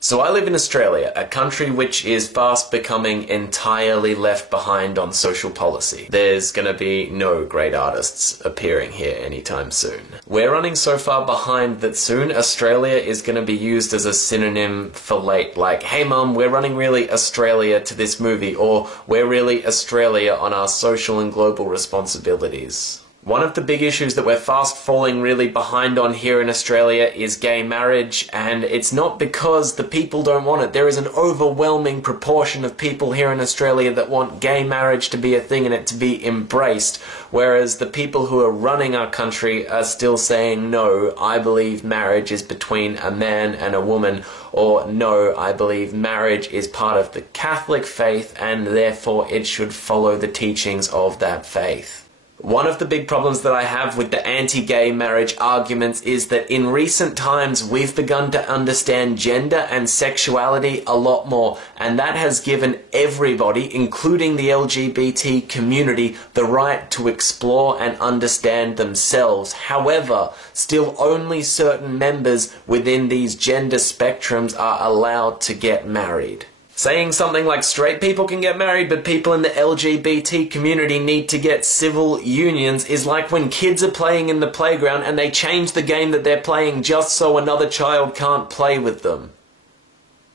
So I live in Australia, a country which is fast becoming entirely left behind on social policy. There's gonna be no great artists appearing here anytime soon. We're running so far behind that soon Australia is gonna be used as a synonym for late, like, hey mum, we're running really Australia to this movie, or we're really Australia on our social and global responsibilities. One of the big issues that we're fast falling really behind on here in Australia is gay marriage, and it's not because the people don't want it. There is an overwhelming proportion of people here in Australia that want gay marriage to be a thing and it to be embraced, whereas the people who are running our country are still saying, no, I believe marriage is between a man and a woman, or no, I believe marriage is part of the Catholic faith and therefore it should follow the teachings of that faith. One of the big problems that I have with the anti-gay marriage arguments is that in recent times we've begun to understand gender and sexuality a lot more, and that has given everybody, including the LGBT community, the right to explore and understand themselves. However, still only certain members within these gender spectrums are allowed to get married. Saying something like straight people can get married but people in the LGBT community need to get civil unions is like when kids are playing in the playground and they change the game that they're playing just so another child can't play with them.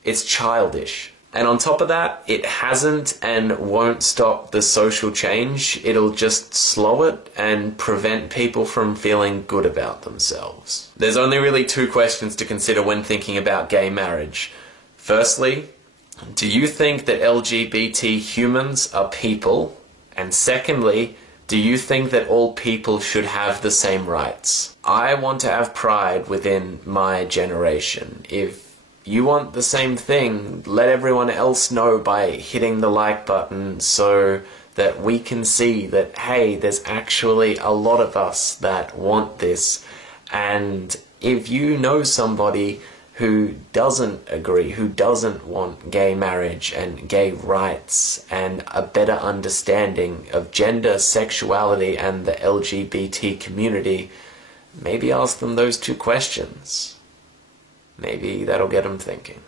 It's childish. And on top of that, it hasn't and won't stop the social change. It'll just slow it and prevent people from feeling good about themselves. There's only really two questions to consider when thinking about gay marriage. Firstly, do you think that LGBT humans are people? And secondly, do you think that all people should have the same rights? I want to have pride within my generation. If you want the same thing, let everyone else know by hitting the like button so that we can see that, hey, there's actually a lot of us that want this. And if you know somebody who doesn't agree, who doesn't want gay marriage and gay rights and a better understanding of gender, sexuality and the LGBT community, maybe ask them those two questions. Maybe that'll get them thinking.